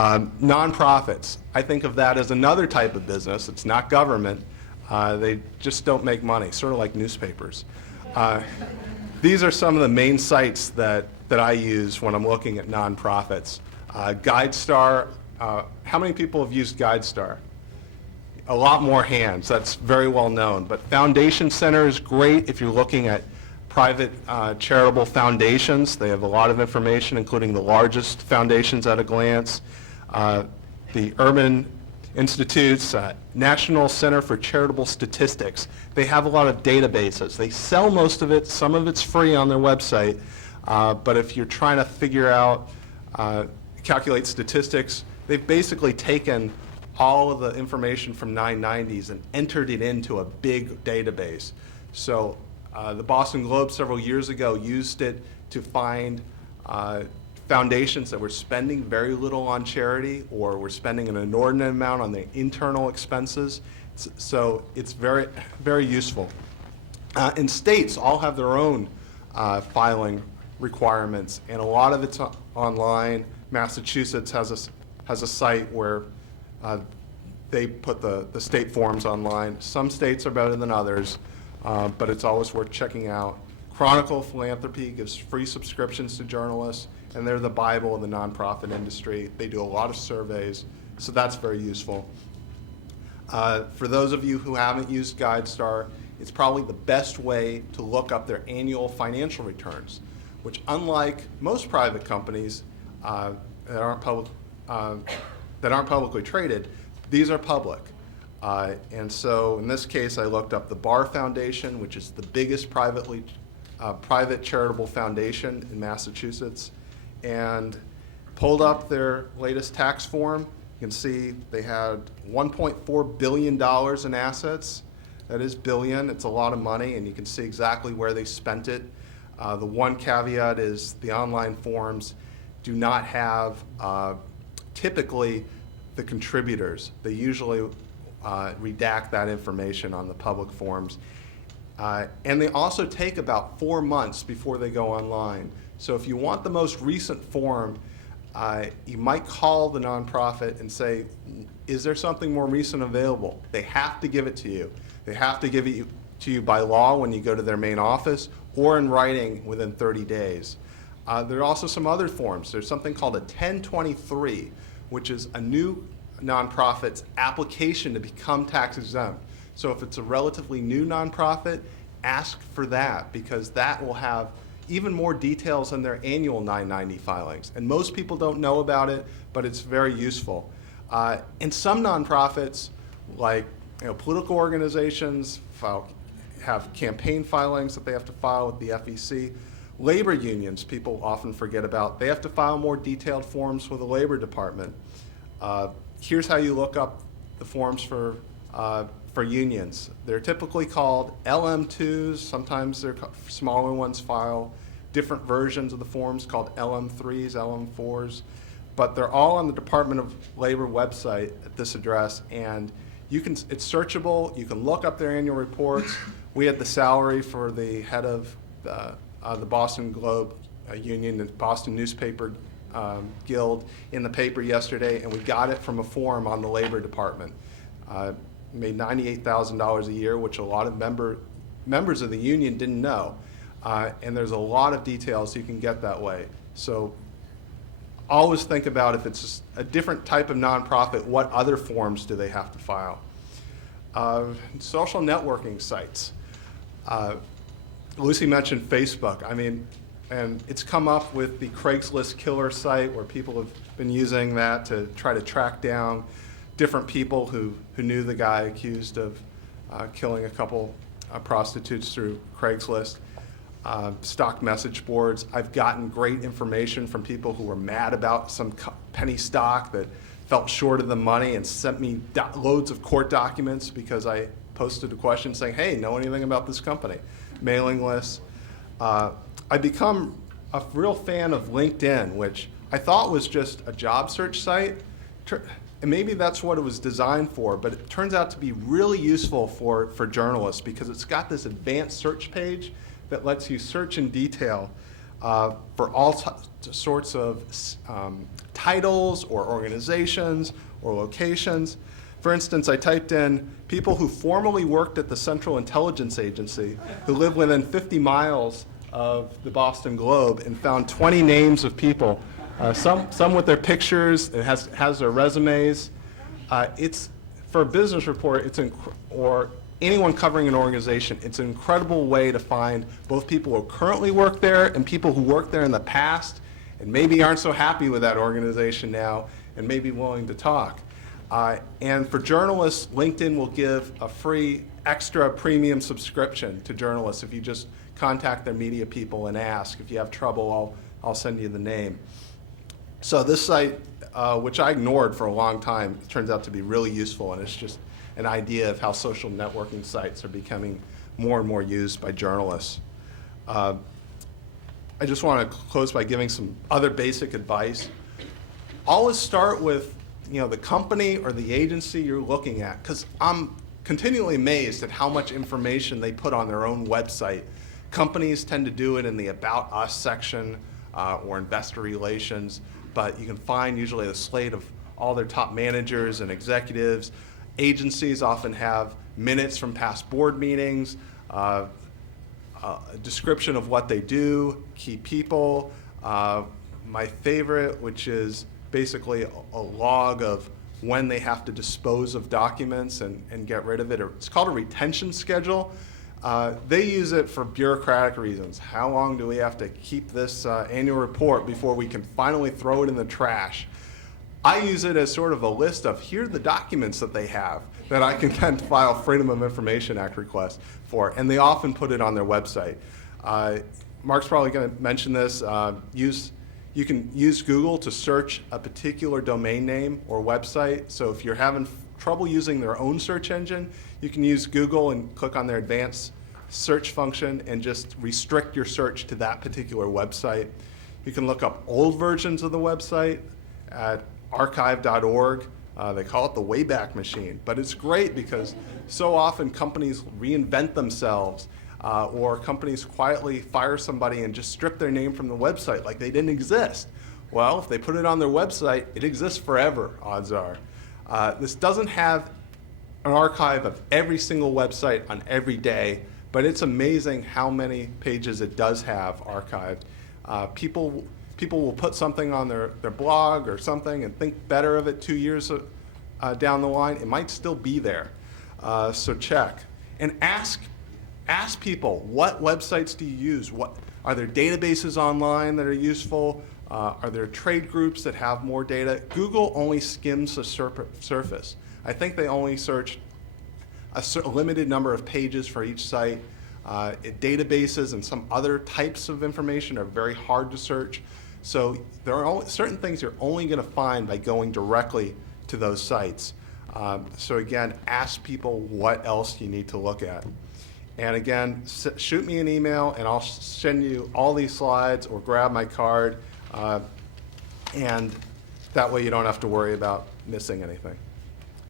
Nonprofits, I think of that as another type of business. It's not government. They just don't make money, sort of like newspapers. These are some of the main sites that I use when I'm looking at nonprofits. GuideStar, how many people have used GuideStar? A lot more hands. That's very well known. But Foundation Center is great if you're looking at private charitable foundations. They have a lot of information, including the largest foundations at a glance. The Urban Institute's National Center for Charitable Statistics. They have a lot of databases. They sell most of it. Some of it's free on their website. But if you're trying to figure out, calculate statistics, they've basically taken all of the information from 990s and entered it into a big database. So the Boston Globe several years ago used it to find foundations that were spending very little on charity or were spending an inordinate amount on their internal expenses. So it's very, very useful. And states all have their own filing requirements, and a lot of it's online. Massachusetts has a site where they put the state forms online. Some states are better than others, but it's always worth checking out. Chronicle Philanthropy gives free subscriptions to journalists, and they're the Bible of the nonprofit industry. They do a lot of surveys, so that's very useful. For those of you who haven't used GuideStar, it's probably the best way to look up their annual financial returns, which, unlike most private companies that aren't publicly traded, these are public. And so in this case, I looked up the Barr Foundation, which is the biggest private charitable foundation in Massachusetts, and pulled up their latest tax form. You can see they had $1.4 billion in assets. That is billion. It's a lot of money, and you can see exactly where they spent it. The one caveat is the online forms do not have typically the contributors. They usually redact that information on the public forms. And they also take about 4 months before they go online. So if you want the most recent form, you might call the nonprofit and say, is there something more recent available? They have to give it to you. They have to give it to you by law when you go to their main office or in writing within 30 days. There are also some other forms. There's something called a 1023, which is a new nonprofit's application to become tax exempt. So if it's a relatively new nonprofit, ask for that, because that will have even more details than their annual 990 filings. And most people don't know about it, but it's very useful. And some nonprofits, like political organizations, have campaign filings that they have to file with the FEC. Labor unions, people often forget about. They have to file more detailed forms with the Labor Department. Here's how you look up the forms for unions. They're typically called LM2s. Sometimes they're smaller ones file different versions of the forms called LM3s, LM4s. But they're all on the Department of Labor website at this address, and it's searchable. You can look up their annual reports. We had the salary for the head of the Boston Globe Union, the Boston Newspaper Guild, in the paper yesterday, and we got it from a form on the Labor Department. Made $98,000 a year, which a lot of members of the union didn't know. And there's a lot of details you can get that way. So always think about, if it's a different type of nonprofit, what other forms do they have to file? Social networking sites. Lucy mentioned Facebook. And it's come up with the Craigslist killer site, where people have been using that to try to track down different people who knew the guy accused of killing a couple prostitutes through Craigslist. Stock message boards. I've gotten great information from people who were mad about some penny stock that felt short of the money and sent me loads of court documents because I posted a question saying, hey, know anything about this company? Mailing lists. I've become a real fan of LinkedIn, which I thought was just a job search site. And maybe that's what it was designed for, but it turns out to be really useful for journalists, because it's got this advanced search page that lets you search in detail for all sorts of titles or organizations or locations. For instance, I typed in people who formerly worked at the Central Intelligence Agency who live within 50 miles of the Boston Globe and found 20 names of people, some with their pictures, it has their resumes. It's, for a business report, or anyone covering an organization, it's an incredible way to find both people who currently work there and people who worked there in the past and maybe aren't so happy with that organization now and may be willing to talk. And for journalists, LinkedIn will give a free extra premium subscription to journalists if you just contact their media people and ask. If you have trouble, I'll send you the name. So this site, which I ignored for a long time, turns out to be really useful, and it's just an idea of how social networking sites are becoming more and more used by journalists. I just want to close by giving some other basic advice. Always start with the company or the agency you're looking at, because I'm continually amazed at how much information they put on their own website. Companies tend to do it in the About Us section or investor relations, but you can find usually a slate of all their top managers and executives. Agencies often have minutes from past board meetings, a description of what they do, key people. My favorite, which is basically a log of when they have to dispose of documents and get rid of it. It's called a retention schedule. They use it for bureaucratic reasons. How long do we have to keep this annual report before we can finally throw it in the trash? I use it as sort of a list of here are the documents that they have that I can then file Freedom of Information Act requests for, and they often put it on their website. Mark's probably going to mention this. You can use Google to search a particular domain name or website. So if you're having trouble using their own search engine, you can use Google and click on their advanced search function and just restrict your search to that particular website. You can look up old versions of the website at archive.org. They call it the Wayback Machine, but it's great because so often companies reinvent themselves or companies quietly fire somebody and just strip their name from the website like they didn't exist. Well, if they put it on their website, it exists forever, odds are. This doesn't have an archive of every single website on every day, but it's amazing how many pages it does have archived. People will put something on their blog or something and think better of it 2 years down the line. It might still be there, so check. And ask people, what websites do you use? Are there databases online that are useful? Are there trade groups that have more data? Google only skims the surface. I think they only search a limited number of pages for each site. Databases and some other types of information are very hard to search. So there are certain things you're only going to find by going directly to those sites. So again, ask people what else you need to look at. And again, shoot me an email and I'll send you all these slides or grab my card. And that way you don't have to worry about missing anything.